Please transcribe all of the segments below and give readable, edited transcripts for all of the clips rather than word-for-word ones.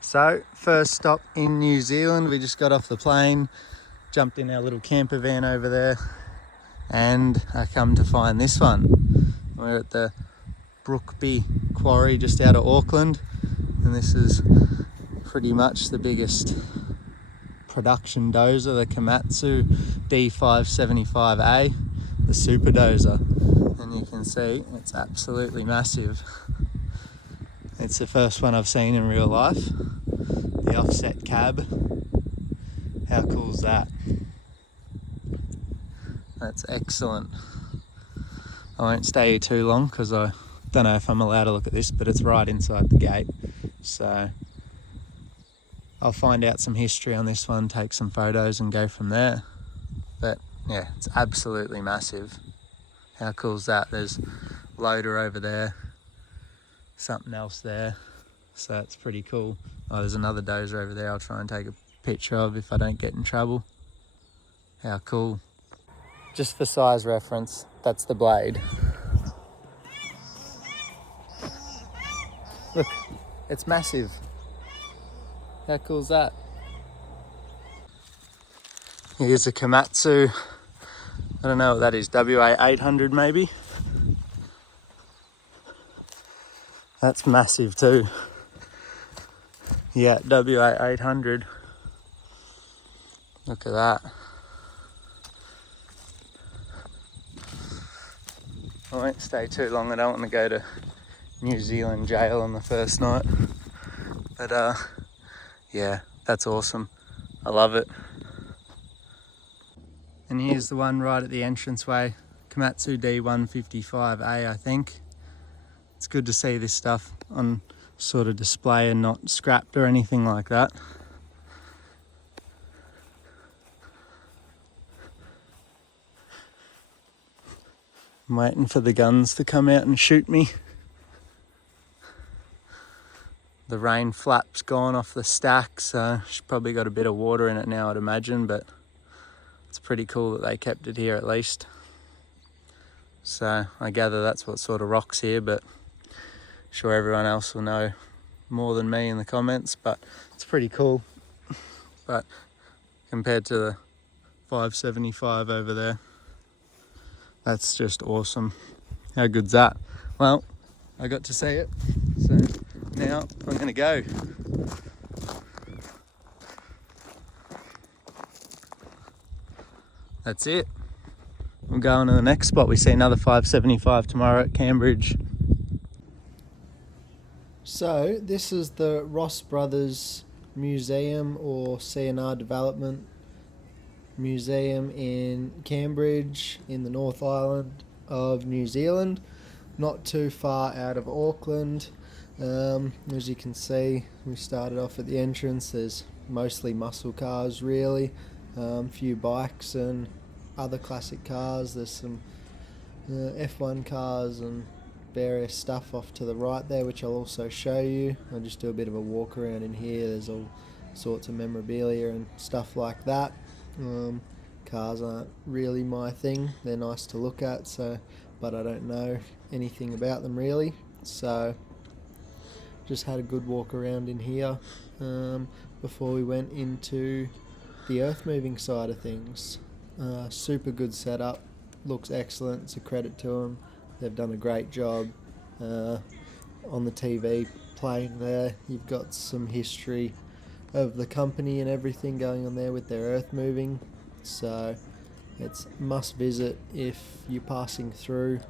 So, first stop in New Zealand, we just got off the plane, jumped in our little camper van over there, and I come to find this one. We're at the Brookby Quarry just out of Auckland, and this is pretty much the biggest production dozer, the Komatsu D575A, the super dozer, and you can see it's absolutely massive. It's the first one I've seen in real life. The offset cab. How cool is that? That's excellent. I won't stay here too long because I don't know if I'm allowed to look at this, but it's right inside the gate. So I'll find out some history on this one, take some photos and go from there. But yeah, it's absolutely massive. How cool is that? There's loader over there, something else there. So it's pretty cool. Oh, there's another dozer over there I'll try and take a picture of if I don't get in trouble. How cool. Just for size reference, that's the blade. Look, it's massive. How cool is that? Here's a Komatsu. I don't know what that is, WA 800 maybe? That's massive too. Yeah, WA 800. Look at that. I won't stay too long, I don't want to go to New Zealand jail on the first night. But yeah, that's awesome. I love it. And here's the one right at the entranceway, Komatsu D155A, I think. It's good to see this stuff on sort of display and not scrapped or anything like that. I'm waiting for the guns to come out and shoot me. The rain flap's gone off the stack, so she's probably got a bit of water in it now, I'd imagine, but it's pretty cool that they kept it here at least. So I gather that's what sort of rocks here, but I'm sure everyone else will know more than me in the comments, but it's pretty cool. But compared to the 575 over there, that's just awesome. How good's that? Well, I got to see it, so now I'm gonna go. That's it. We'll go on to the next spot. We see another 575 tomorrow at Cambridge. So this is the Ross Brothers Museum or CNR Development Museum in Cambridge in the North Island of New Zealand, not too far out of Auckland. As you can see, we started off at the entrance. There's mostly muscle cars really, few bikes and other classic cars. There's some F1 cars and various stuff off to the right there, which I'll also show you. I'll just do a bit of a walk around in here. There's all sorts of memorabilia and stuff like that. Cars aren't really my thing. They're nice to look at, but I don't know anything about them really. So just had a good walk around in here before we went into the earthmoving side of things. Super good setup, looks excellent. It's a credit to them. They've done a great job. On the TV playing there, you've got some history of the company and everything going on there with their earth moving. So it's must visit if you're passing through.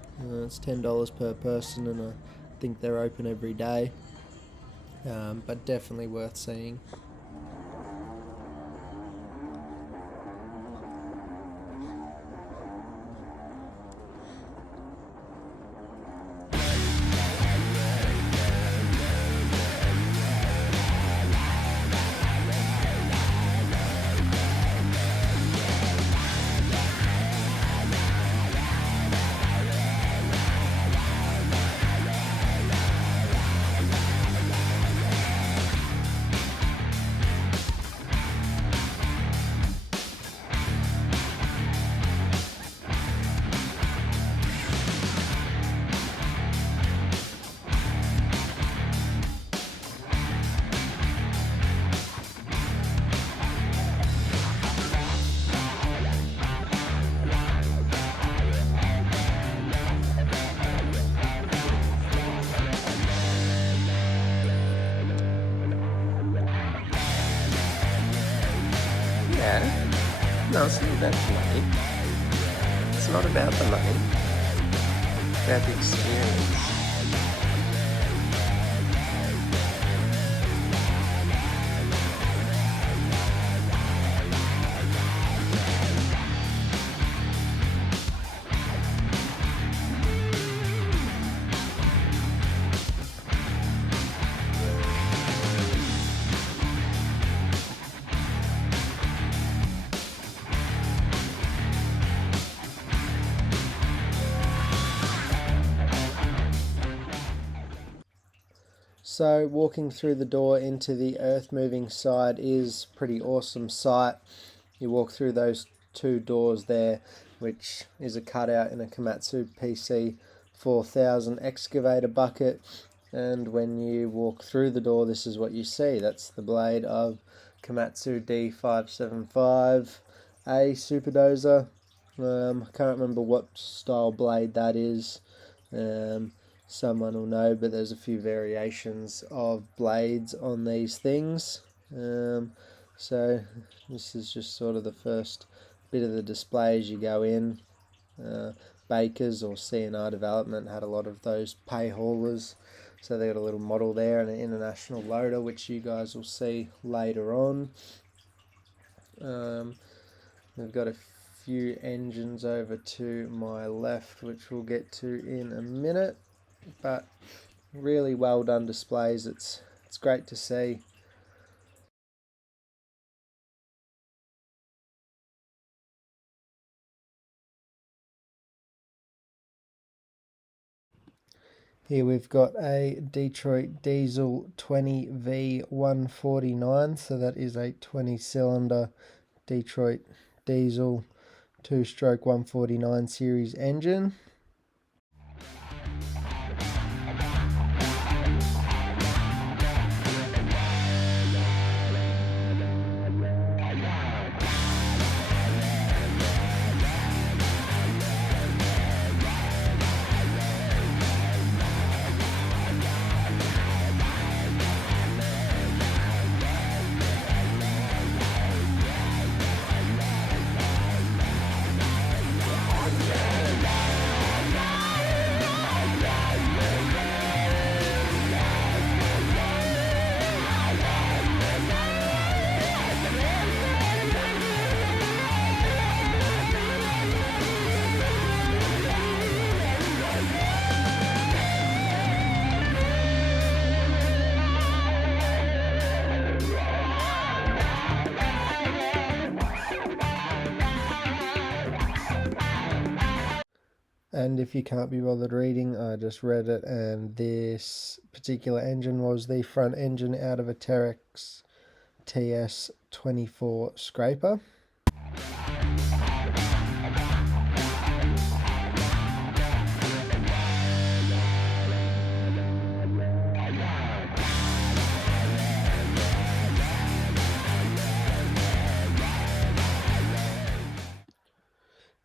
It's $10 per person, and I think they're open every day. But definitely worth seeing. No, it's not about the money. It's not about the money. It's about the experience. So walking through the door into the earth moving side is pretty awesome sight. You walk through those two doors there, which is a cutout in a Komatsu PC 4000 excavator bucket, and when you walk through the door, this is what you see. That's the blade of Komatsu D575A superdozer. I can't remember what style blade that is. Someone will know, but there's a few variations of blades on these things. So this is just sort of the first bit of the display as you go in. Bakers or CNR Development had a lot of those pay haulers, so they got a little model there and an international loader, which you guys will see later on. We've got a few engines over to my left, which we'll get to in a minute, but really well done displays. It's great to see. Here we've got a Detroit Diesel 20V149, so that is a 20-cylinder Detroit Diesel 2-stroke 149 series engine. And if you can't be bothered reading, I just read it, and this particular engine was the front engine out of a Terex TS24 scraper.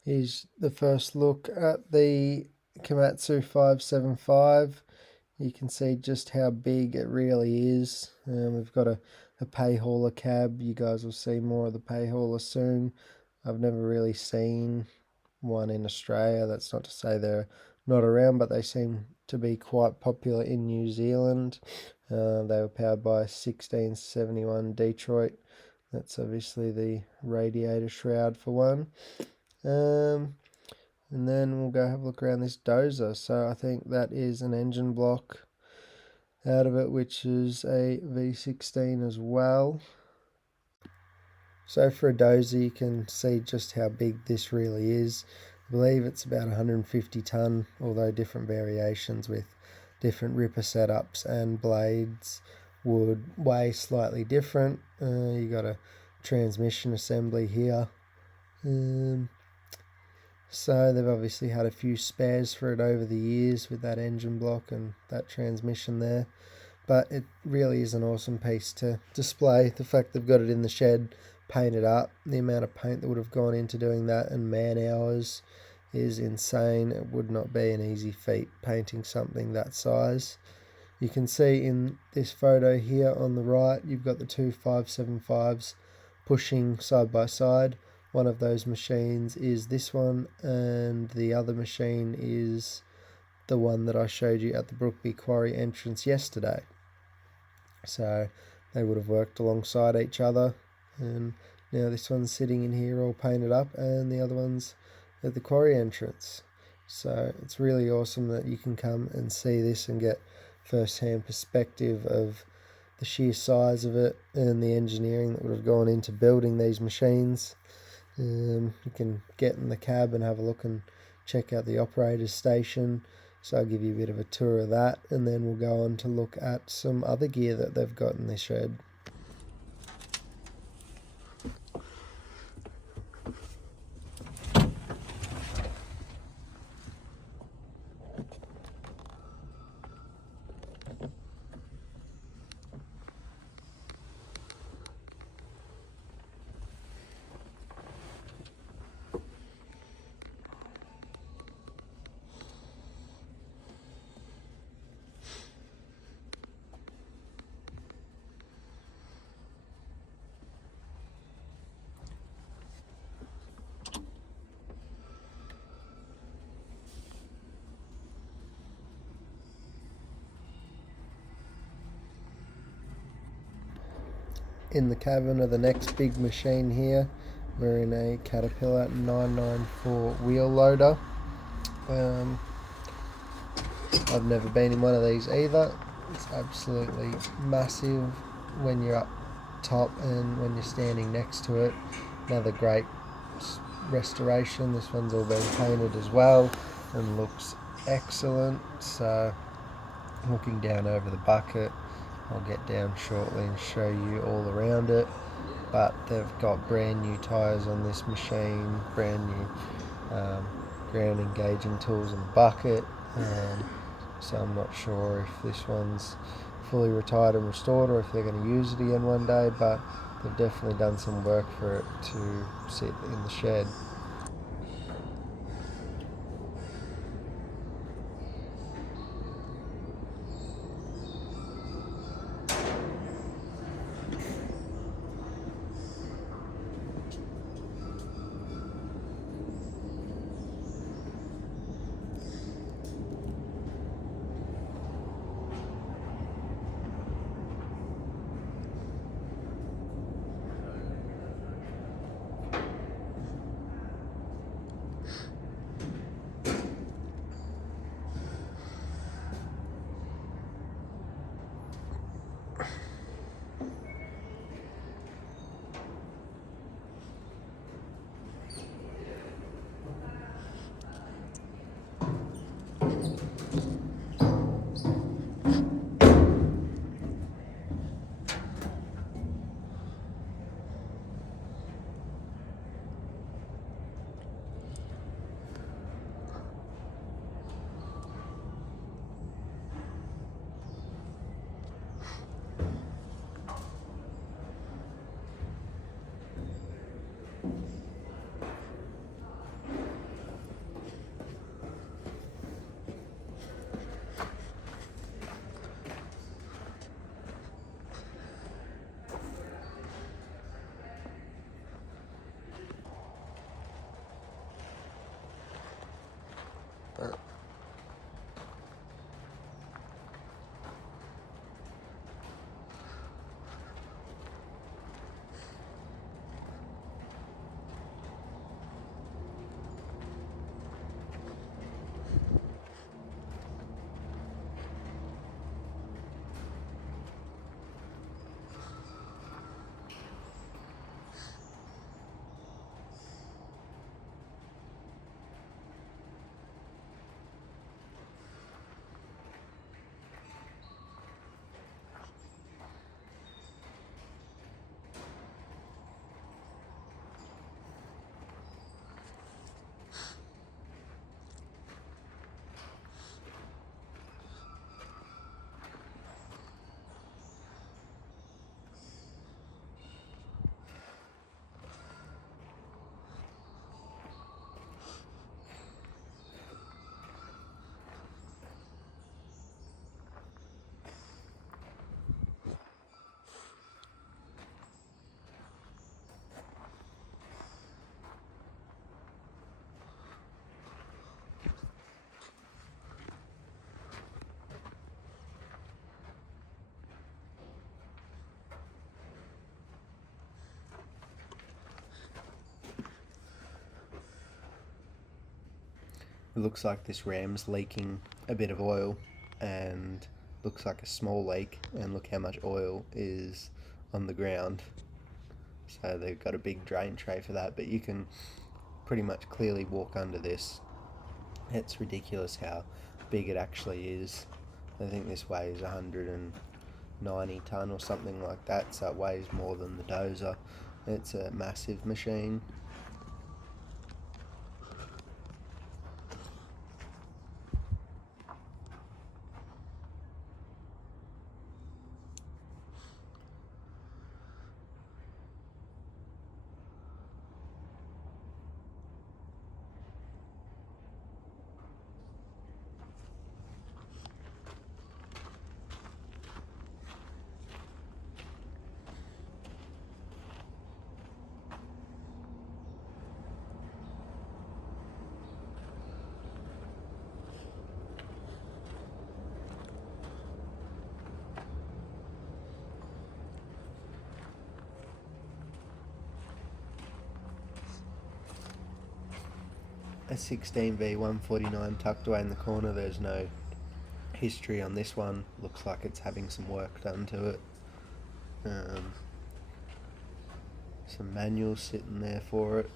Here's the first look at the Komatsu 575. You can see just how big it really is. We've got a pay hauler cab. You guys will see more of the pay hauler soon. I've never really seen one in Australia. That's not to say they're not around, but they seem to be quite popular in New Zealand. They were powered by 1671 Detroit. That's obviously the radiator shroud for one. And then we'll go have a look around this dozer. So I think that is an engine block out of it, which is a V16 as well. So for a dozer, you can see just how big this really is. I believe it's about 150 tonne, although different variations with different ripper setups and blades would weigh slightly different. You got a transmission assembly here. So they've obviously had a few spares for it over the years with that engine block and that transmission there. But it really is an awesome piece to display. The fact they've got it in the shed, painted up, the amount of paint that would have gone into doing that and man hours is insane. It would not be an easy feat painting something that size. You can see in this photo here on the right, you've got the two 575s pushing side by side. one of those machines is this one, and the other machine is the one that I showed you at the Brookby Quarry entrance yesterday. So they would have worked alongside each other, and now this one's sitting in here all painted up, and the other one's at the quarry entrance. So it's really awesome that you can come and see this and get first-hand perspective of the sheer size of it and the engineering that would have gone into building these machines. You can get in the cab and have a look and check out the operator's station. So I'll give you a bit of a tour of that, and then we'll go on to look at some other gear that they've got in this shed. In the cabin of the next big machine here, we're in a Caterpillar 994 wheel loader. I've never been in one of these either. It's absolutely massive when you're up top and when you're standing next to it. Another great restoration. This one's all been painted as well and looks excellent. So looking down over the bucket, I'll get down shortly and show you all around it, but they've got brand new tyres on this machine, brand new ground engaging tools and bucket, so I'm not sure if this one's fully retired and restored or if they're going to use it again one day, but they've definitely done some work for it to sit in the shed. It looks like this ram's leaking a bit of oil, and looks like a small leak, and look how much oil is on the ground. So they've got a big drain tray for that, but you can pretty much clearly walk under this. It's ridiculous how big it actually is. I think this weighs 190 tonne or something like that, so it weighs more than the dozer. It's a massive machine. A 16V149 tucked away in the corner. There's no history on this one. Looks like it's having some work done to it. Some manuals sitting there for it.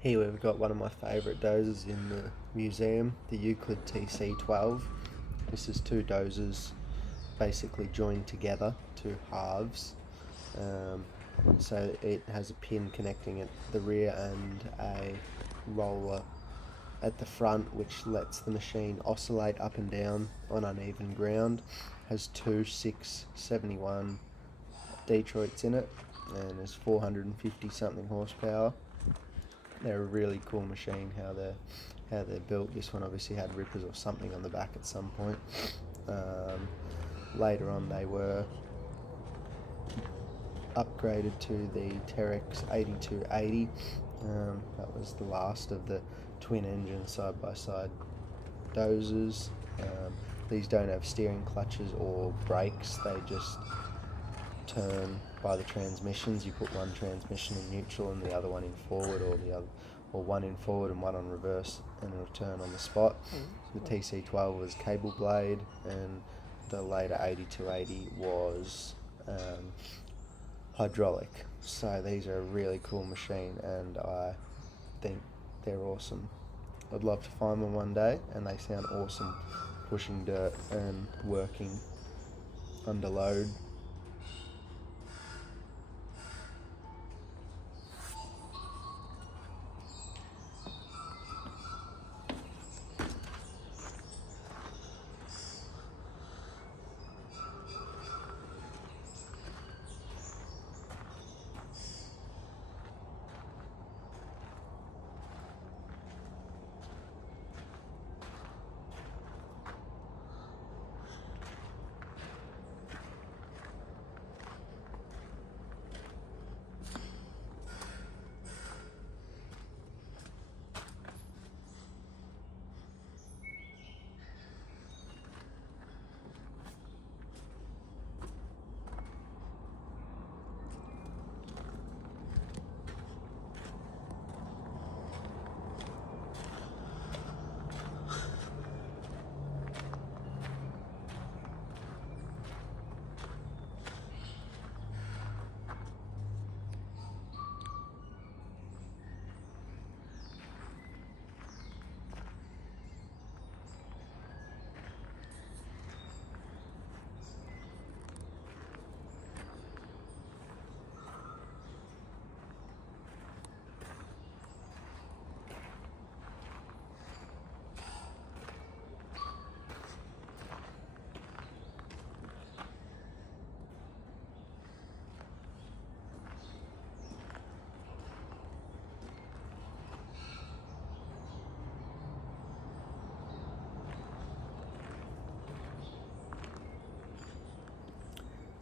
Here we've got one of my favourite dozers in the museum, the Euclid TC12. This is two dozers basically joined together, two halves. So it has a pin connecting at the rear and a roller at the front, which lets the machine oscillate up and down on uneven ground. Has two 671 Detroits in it, and there's 450 something horsepower. They're a really cool machine, how they're built. This one obviously had rippers or something on the back at some point. Later on they were upgraded to the Terex 8280. That was the last of the twin engine side by side dozers. These don't have steering clutches or brakes, they just turn by the transmissions. You put one transmission in neutral and the other one in forward, or one in forward and one on reverse, and it'll turn on the spot. So the TC12 was cable blade, and the later 8280 was hydraulic. So these are a really cool machine, and I think they're awesome. I'd love to find one day, and they sound awesome pushing dirt and working under load.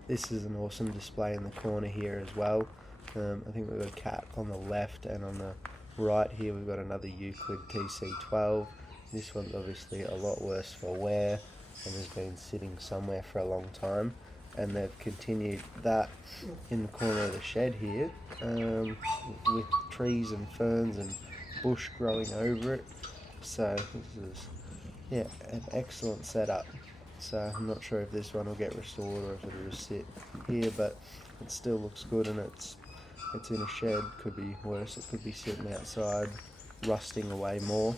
This is an awesome display in the corner here as well. I think we've got a cat on the left, and on the right here we've got another Euclid TC12. This one's obviously a lot worse for wear and has been sitting somewhere for a long time, and they've continued that in the corner of the shed here, with trees and ferns and bush growing over it. So this is, yeah, an excellent setup. So I'm not sure if this one will get restored or if it'll just sit here, but it still looks good, and it's in a shed. Could be worse. It could be sitting outside, rusting away more.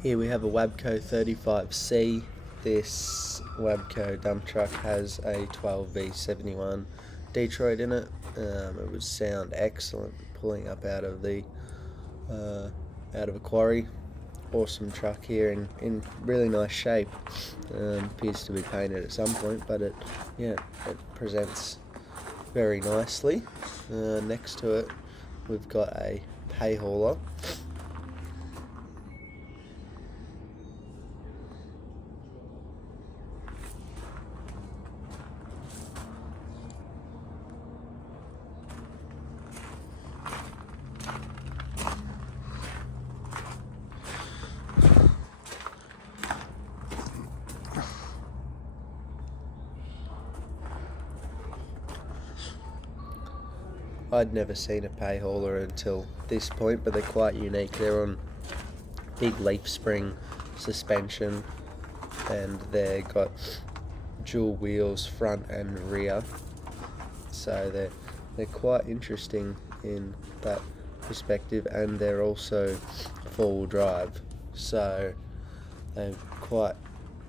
Here we have a Wabco 35C. This Wabco dump truck has a 12V71 Detroit in it. It would sound excellent pulling up out of a quarry. Awesome truck here in really nice shape. Appears to be painted at some point, but it presents very nicely. Next to it, we've got a hay hauler. I'd never seen a pay hauler until this point, but they're quite unique. They're on big leaf spring suspension, and they've got dual wheels front and rear, so they're quite interesting in that perspective, and they're also four-wheel drive, so they're quite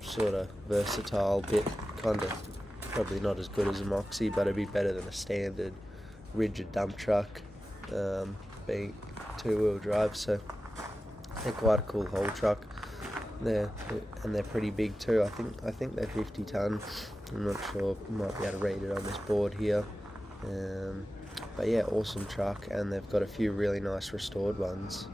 sort of versatile, bit kind of probably not as good as a Moxie, but it'd be better than a standard rigid dump truck, being two-wheel drive. So they're quite a cool haul truck. They're pretty big too. I think they're 50 ton. I'm not sure. Might be able to read it on this board here. But yeah, awesome truck, and they've got a few really nice restored ones.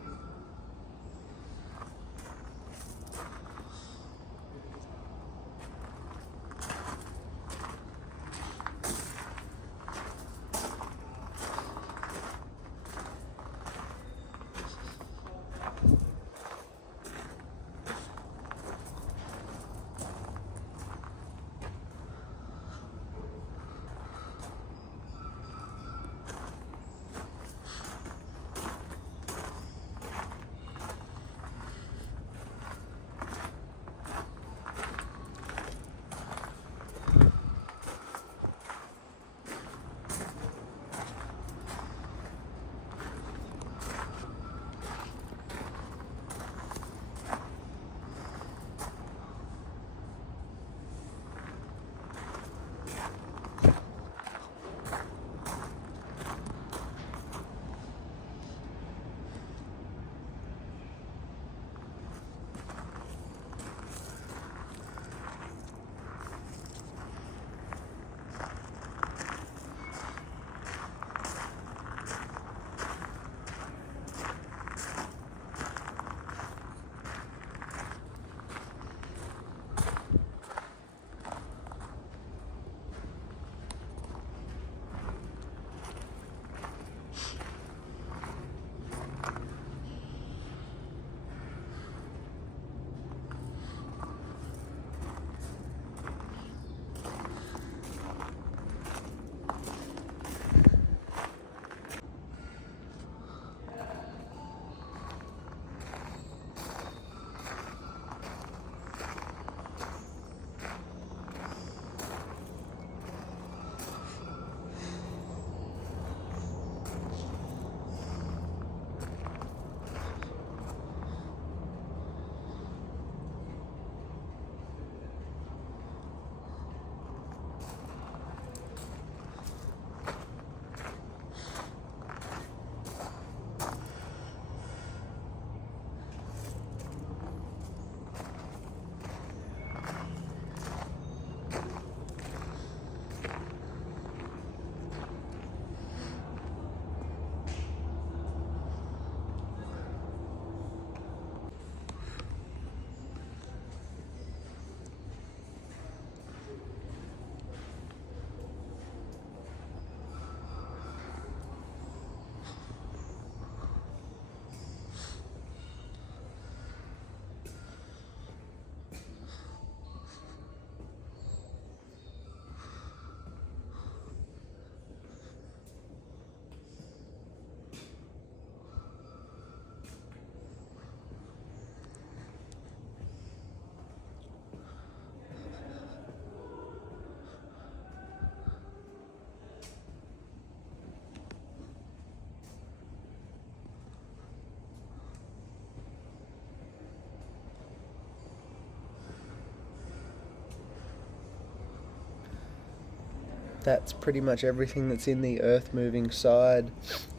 That's pretty much everything that's in the earth moving side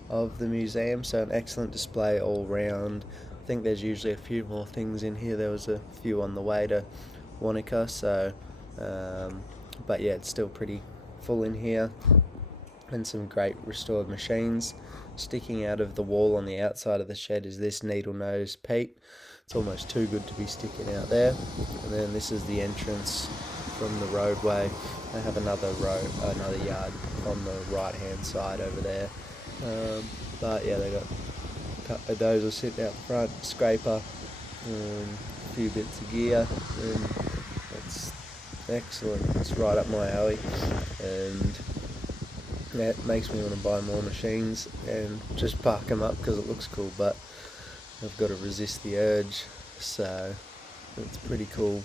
of the museum, so an excellent display all round. I think there's usually a few more things in here. There was a few on the way to Wanaka, so but yeah, it's still pretty full in here, and some great restored machines. Sticking out of the wall on the outside of the shed is this needle nose peat. It's almost too good to be sticking out there. And then this is the entrance from the roadway. They have another yard on the right hand side over there. But yeah, they got a couple of those are sitting out front, scraper, a few bits of gear, and it's excellent. It's right up my alley, and yeah, it makes me want to buy more machines and just park them up because it looks cool, but I've got to resist the urge, so it's pretty cool.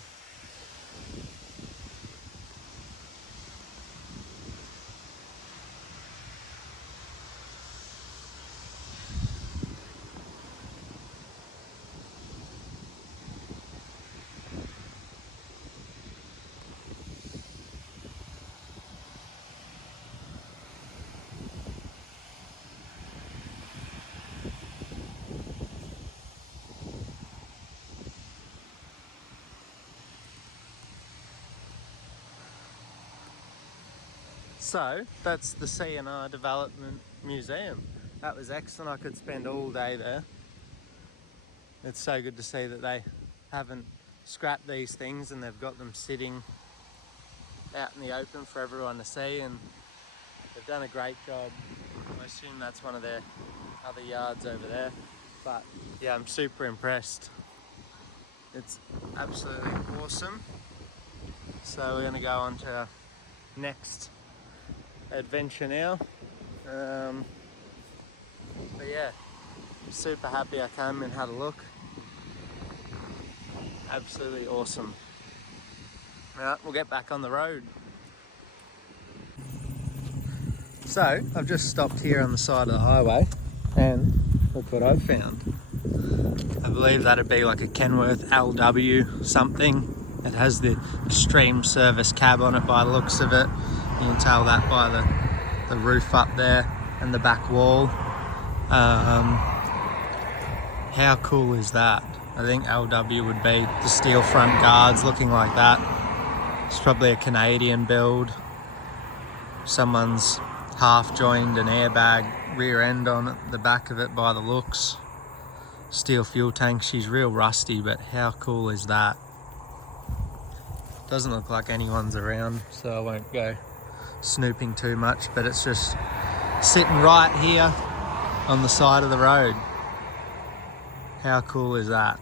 So that's the C&R Development Museum. That was excellent. I could spend all day there. It's so good to see that they haven't scrapped these things and they've got them sitting out in the open for everyone to see, and they've done a great job. I assume that's one of their other yards over there. But yeah, I'm super impressed. It's absolutely awesome. So we're going to go on to our next adventure now. But yeah, super happy I came and had a look. Absolutely awesome. Right, we'll get back on the road. So I've just stopped here on the side of the highway and look what I've found. I believe that'd be like a Kenworth LW something. It has the extreme service cab on it by the looks of it. You can tell that by the roof up there and the back wall. How cool is that? I think LW would be the steel front guards looking like that. It's probably a Canadian build. Someone's half joined an airbag rear end on the back of it by the looks. Steel fuel tank. She's real rusty, but how cool is that? Doesn't look like anyone's around, so I won't go snooping too much, but it's just sitting right here on the side of the road. How cool is that?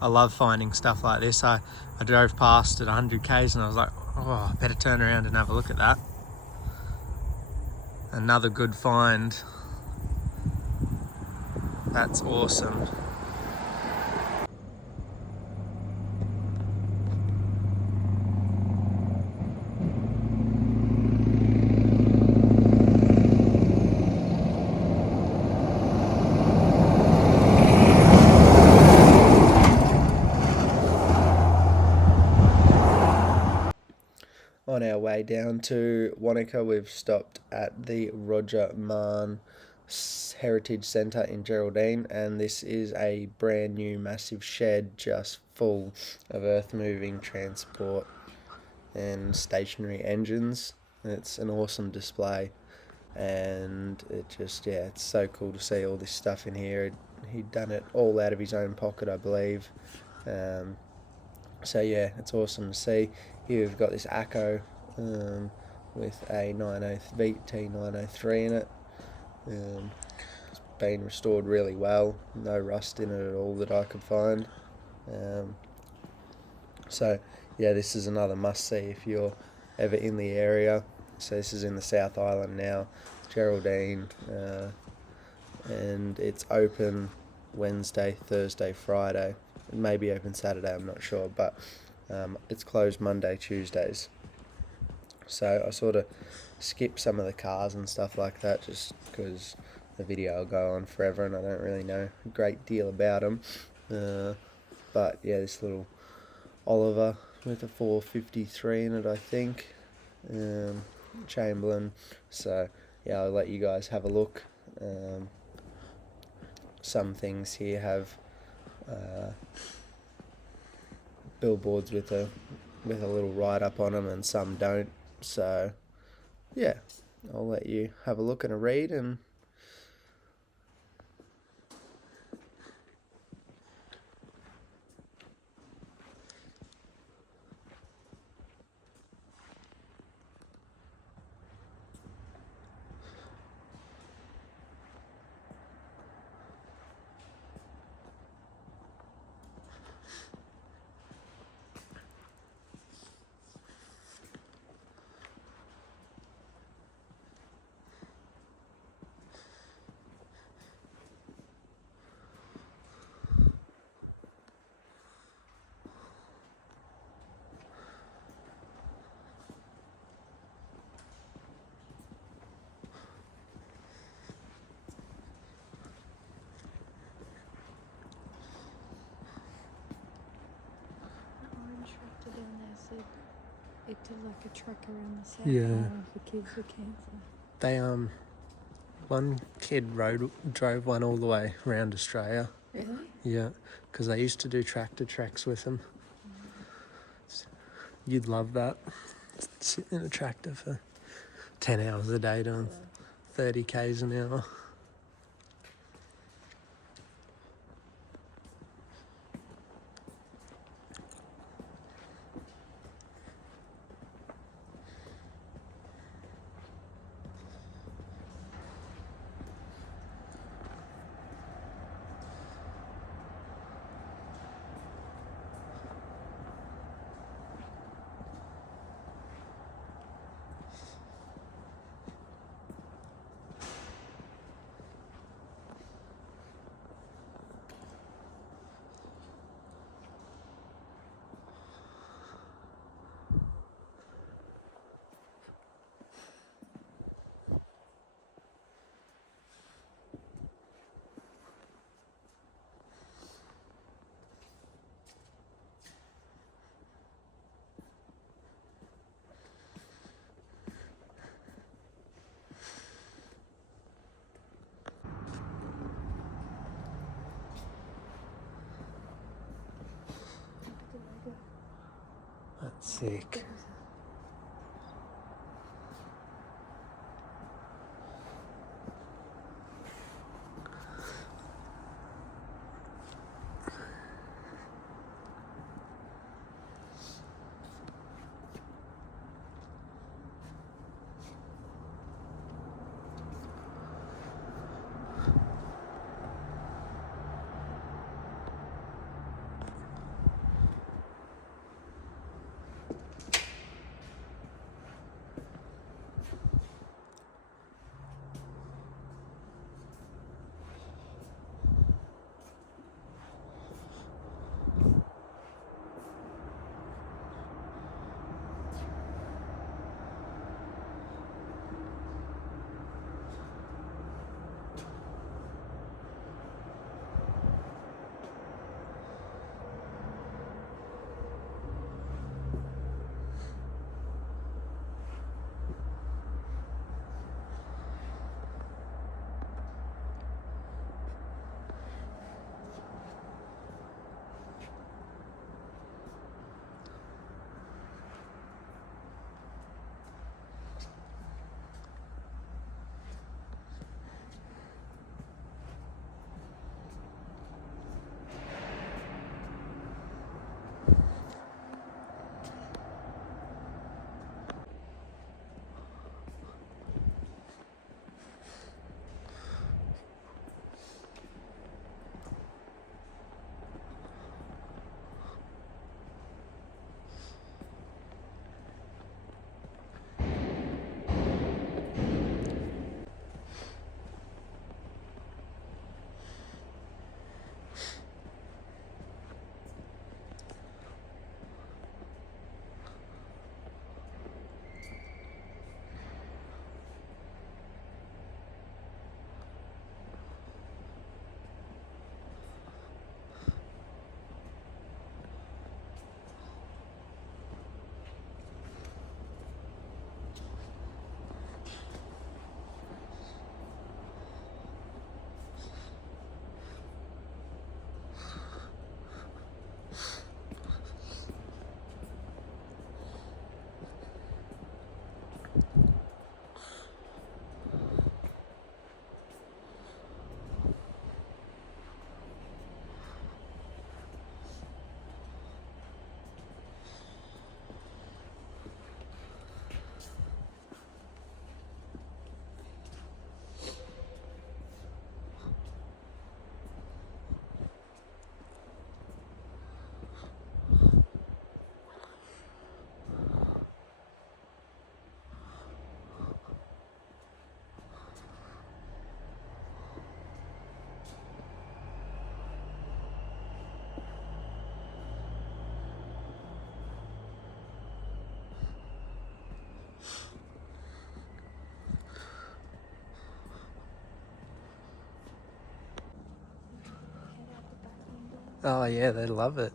I love finding stuff like this. I drove past at 100 k's and I was like, oh, I better turn around and have a look at that. Another good find. That's awesome. On our way down to Wanaka, we've stopped at the Roger Mahan Heritage Centre in Geraldine, and this is a brand new massive shed just full of earth moving transport and stationary engines. It's an awesome display, and it just, yeah, it's so cool to see all this stuff in here. He'd done it all out of his own pocket, I believe. So yeah, it's awesome to see. Here we've got this Acco with a VT903 in it. It's been restored really well. No rust in it at all that I could find. So yeah, this is another must-see if you're ever in the area. So this is in the South Island now, Geraldine, and it's open Wednesday, Thursday, Friday. It may be open Saturday, I'm not sure, but it's closed Monday, Tuesdays. So I sort of skip some of the cars and stuff like that just because the video will go on forever and I don't really know a great deal about them. But yeah, this little Oliver with a 453 in it, I think. Chamberlain. So yeah, I'll let you guys have a look. Some things here have billboards with a little write up on them, and some don't. So yeah, I'll let you have a look and a read, and It did like a trek around the South Yeah. Island for kids with cancer. They one kid drove one all the way around Australia. Really? Yeah, because they used to do tractor treks with them. You'd love that. Sitting in a tractor for 10 hours a day doing 30 k's an hour. That's sick. Oh yeah, they love it.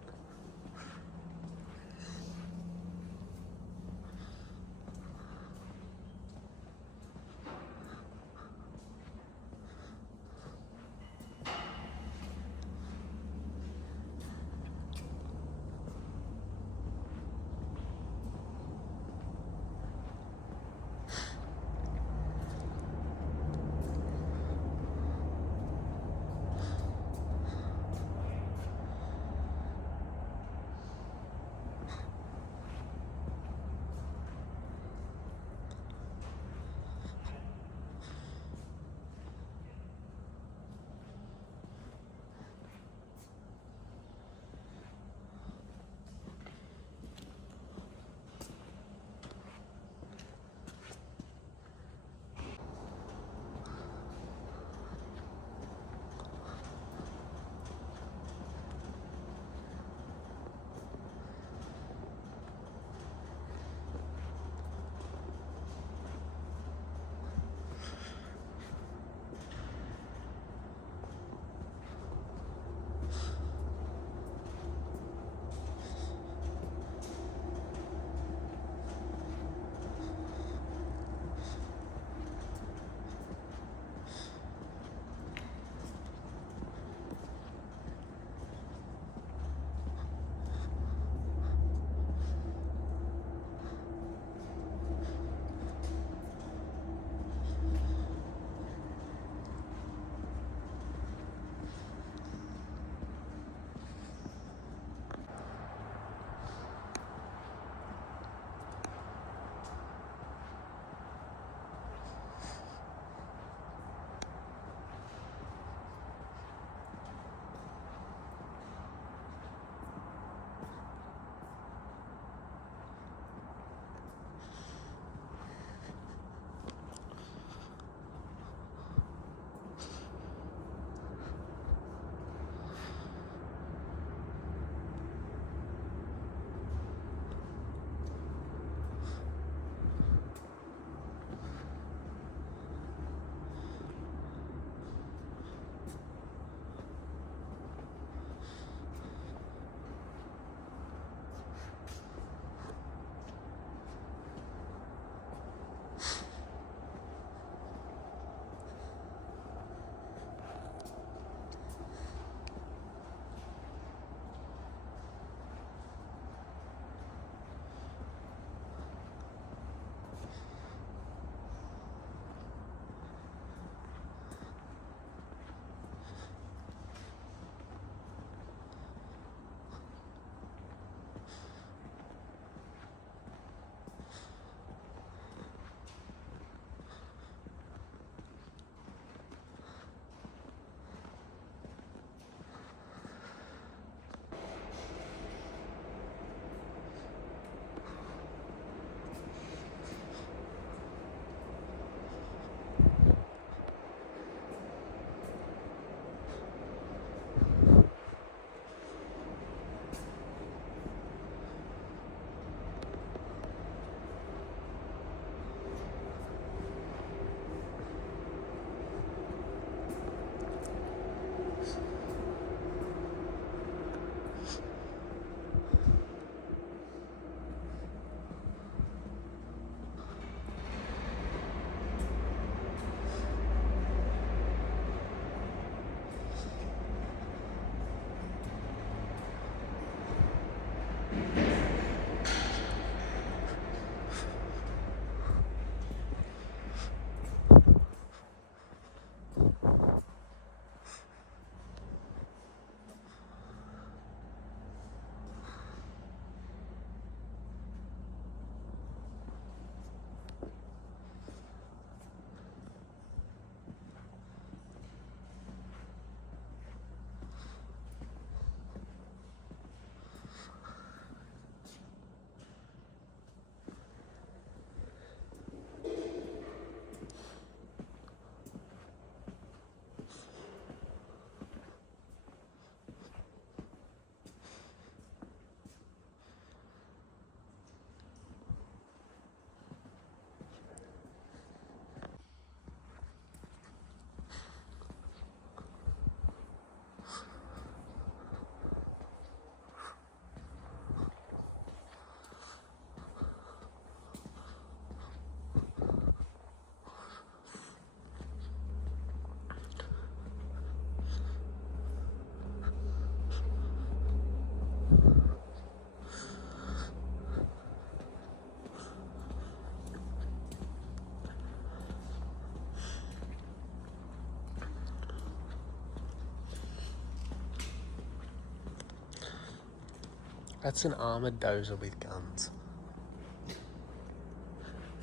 That's an armoured dozer with guns.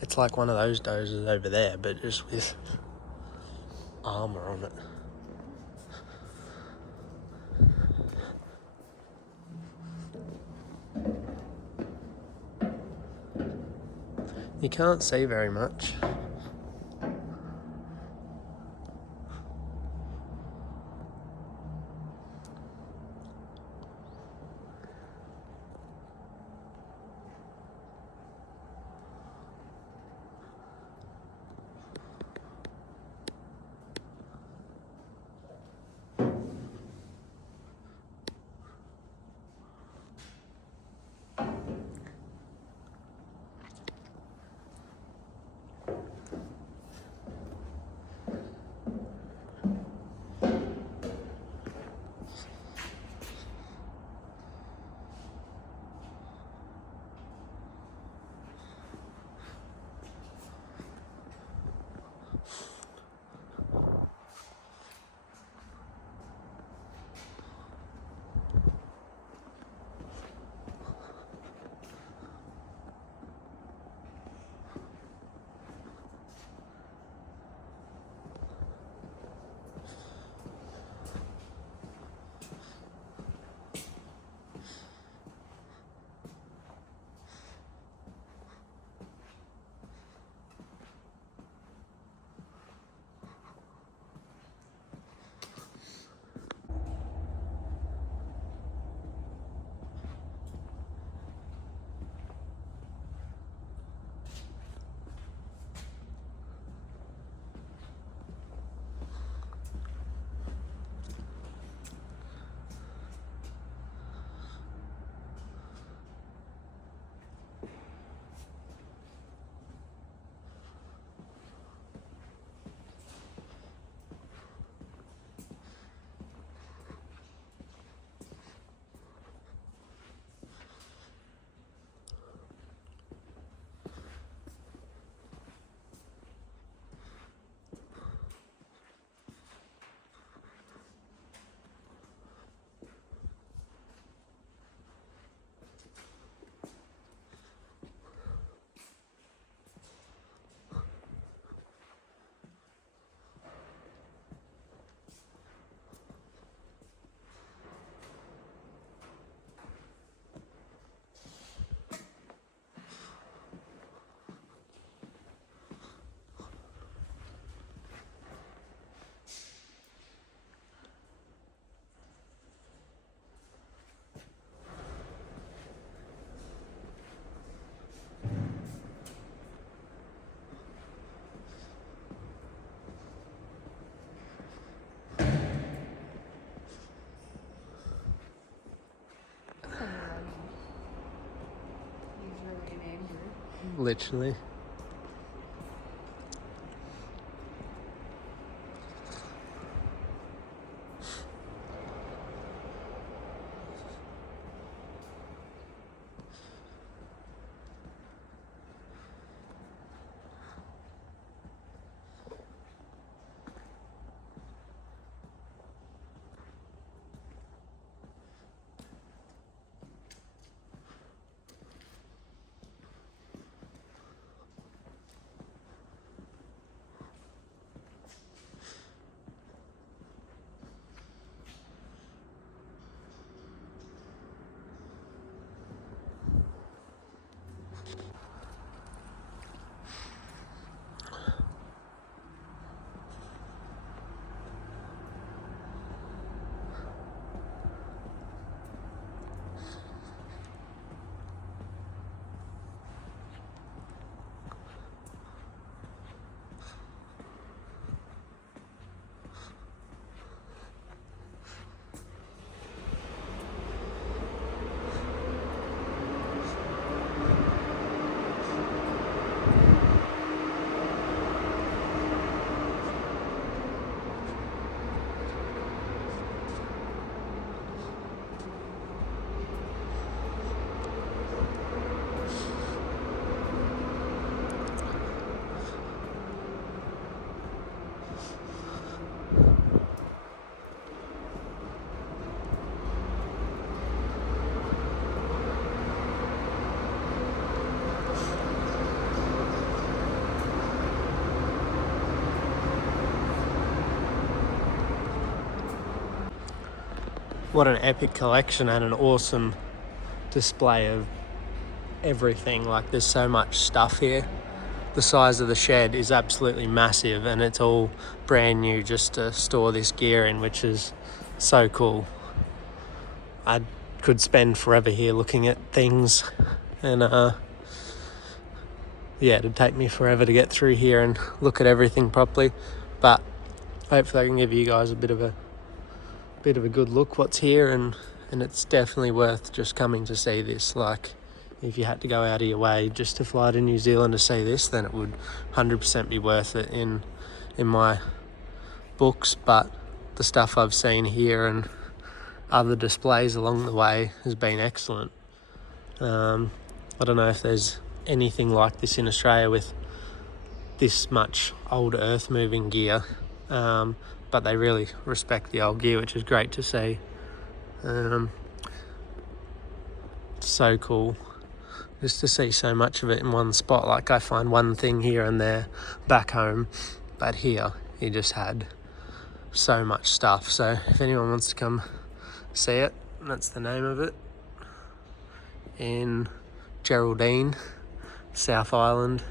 It's like one of those dozers over there, but just with armour on it. You can't see very much. Literally. What an epic collection and an awesome display of everything. Like, there's so much stuff here. The size of the shed is absolutely massive, and it's all brand new just to store this gear in, which is so cool. I could spend forever here looking at things, and yeah, it'd take me forever to get through here and look at everything properly, but hopefully I can give you guys a bit of a good look what's here, and it's definitely worth just coming to see this. Like, if you had to go out of your way just to fly to New Zealand to see this, then it would 100% be worth it in my books. But the stuff I've seen here and other displays along the way has been excellent. I don't know if there's anything like this in Australia with this much old earth moving gear, but they really respect the old gear, which is great to see. So cool just to see so much of it in one spot. Like, I find one thing here and there back home, but here you just had so much stuff. So if anyone wants to come see it, that's the name of it, in Geraldine, South Island,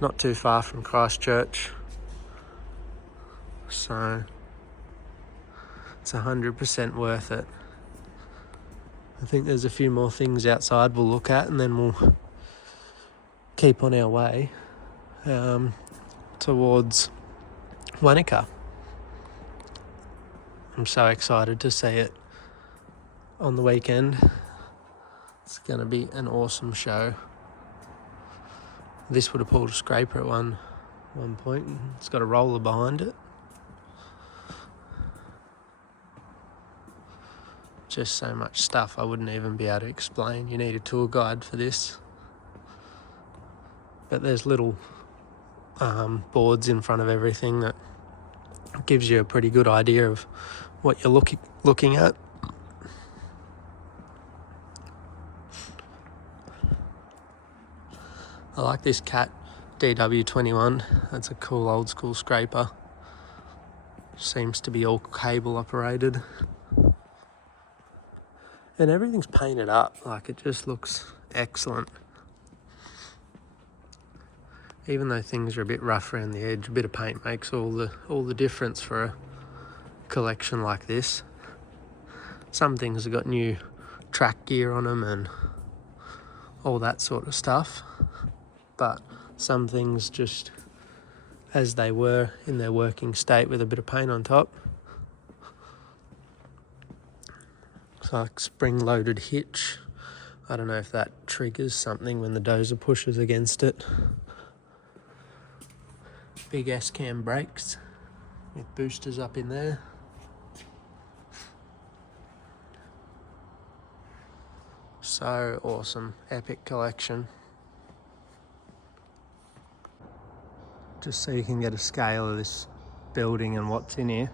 not too far from Christchurch. So it's 100% worth it. I think there's a few more things outside we'll look at, and then we'll keep on our way towards Wanaka. I'm so excited to see it on the weekend. It's going to be an awesome show. This would have pulled a scraper at one point. It's got a roller behind it. Just so much stuff I wouldn't even be able to explain. You need a tour guide for this. But there's little boards in front of everything that gives you a pretty good idea of what you're looking at. I like this Cat DW21. That's a cool old school scraper. Seems to be all cable operated. And everything's painted up, like, it just looks excellent. Even though things are a bit rough around the edge, a bit of paint makes all the difference for a collection like this. Some things have got new track gear on them and all that sort of stuff, but some things just as they were in their working state with a bit of paint on top. It's like spring-loaded hitch. I don't know if that triggers something when the dozer pushes against it. Big S-cam brakes with boosters up in there. So awesome, epic collection. Just so you can get a scale of this building and what's in here.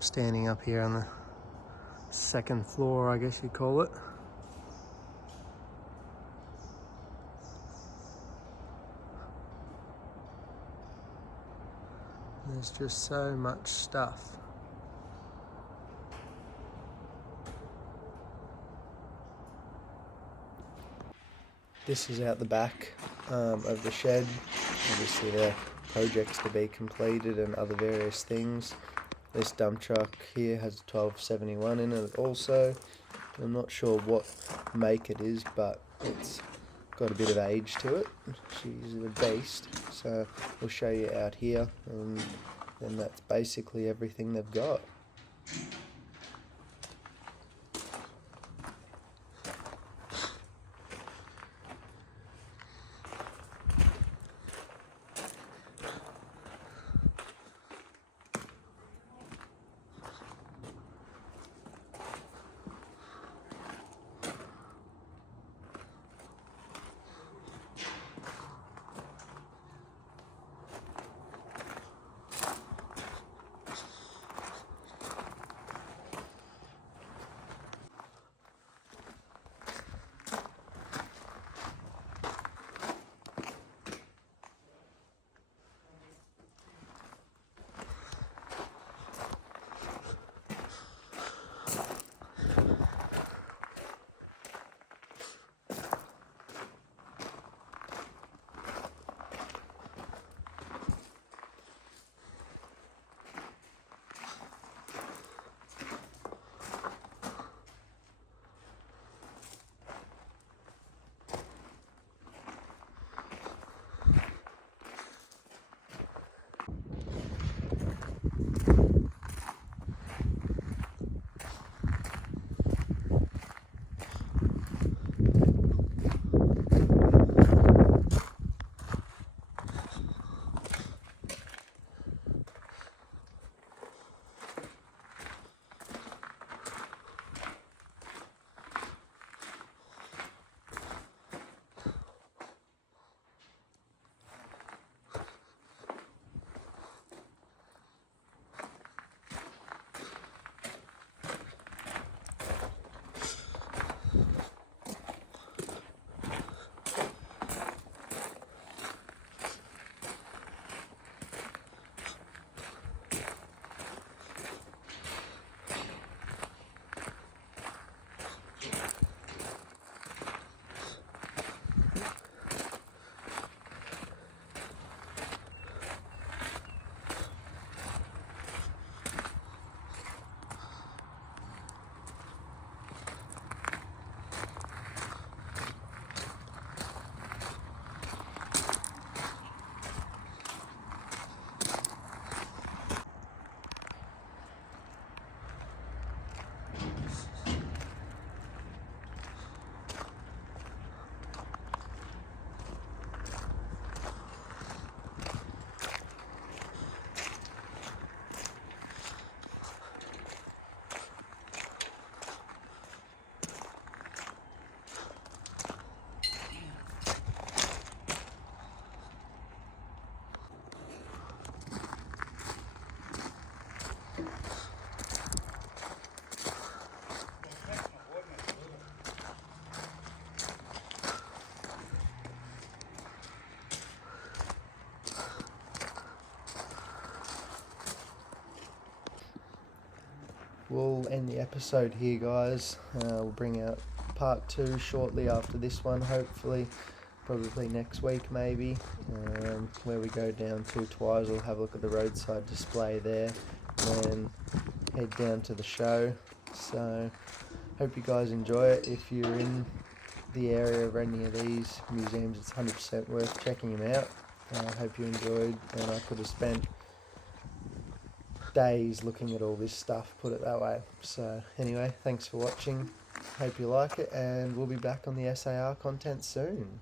Standing up here on the second floor, I guess you'd call it. There's just so much stuff. This is out the back of the shed. Obviously there are projects to be completed and other various things. This dump truck here has a 1271 in it also. I'm not sure what make it is, but it's got a bit of age to it. She's a beast. So we'll show you out here, and then that's basically everything they've got. we'll end the episode here, guys. We'll bring out part 2 shortly after this one, hopefully. Probably next week, maybe. Where we go down to Twice, we'll have a look at the roadside display there, and then head down to the show. So, hope you guys enjoy it. If you're in the area of any of these museums, it's 100% worth checking them out. I hope you enjoyed, and I could have spent days looking at all this stuff, put it that way. So anyway, thanks for watching, hope you like it, and we'll be back on the SAR content soon.